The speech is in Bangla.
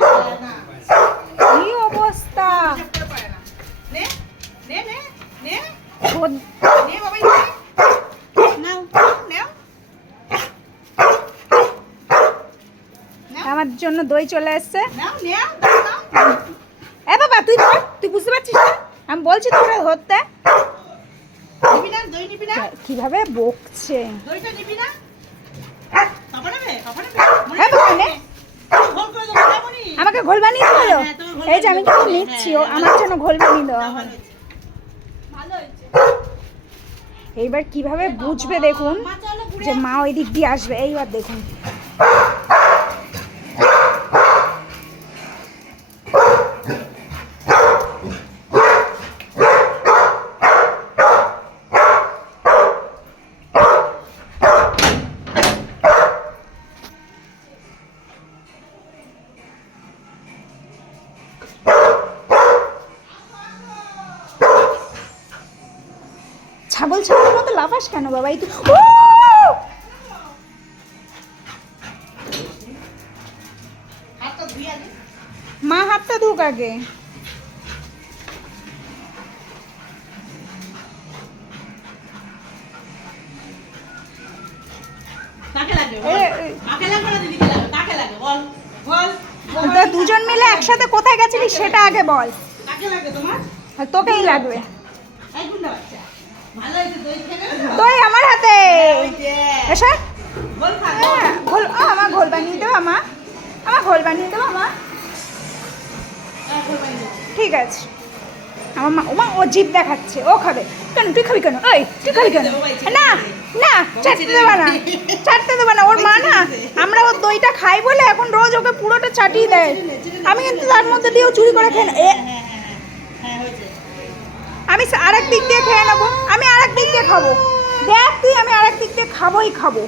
কি অবস্থা! আমার জন্য দই চলে এসছে। এ বাবা তুই ধর, তুই বুঝতে পারছিস না? আমি বলছি তোরা ধরতে। কিভাবে বকছে! আমাকে ঘোল বানিয়ে দিল। এই যে আমি কিন্তু নিচ্ছি, ও আমার জন্য ঘোল বানিয়ে দেওয়া হয়। এইবার কিভাবে বুঝবে দেখুন যে মা ওই দিক দিয়ে আসবে। এইবার দেখুন ছাগল ছাগলের মতো লাফাস কেন বাবা? এই তুই মা হাতটা ধুক আগে। দুজন মিলে একসাথে কোথায় গেছিলি সেটা আগে বল। তোকেই লাগবে। দই আমার হাতে। আমার ঘোল বানিয়ে দেবো মা, আমার ঘোল বানিয়ে দেবো মা। ঠিক আছে। আমার মা, ওমা ও জিভ দেখাচ্ছে, ও খাবে কেন? তুই খাবি কেন? ওই তুই খাবি কেন? না না, চাটতে দেবো না, চাটতে দেবো না। ওর মা না, আমরা ওর দইটা খাই বলে এখন রোজ ওকে পুরোটা চাটিয়ে দেয়। আমি কিন্তু তার মধ্যে দিয়েও চুরি করে খেয়ে আমি আরেক দিক দিয়ে খেয়ে নেবো। আমি আরেক দিক দিয়ে খাবো। দেখ তুই, আমি আরেক দিক দিয়ে খাবোই খাবো।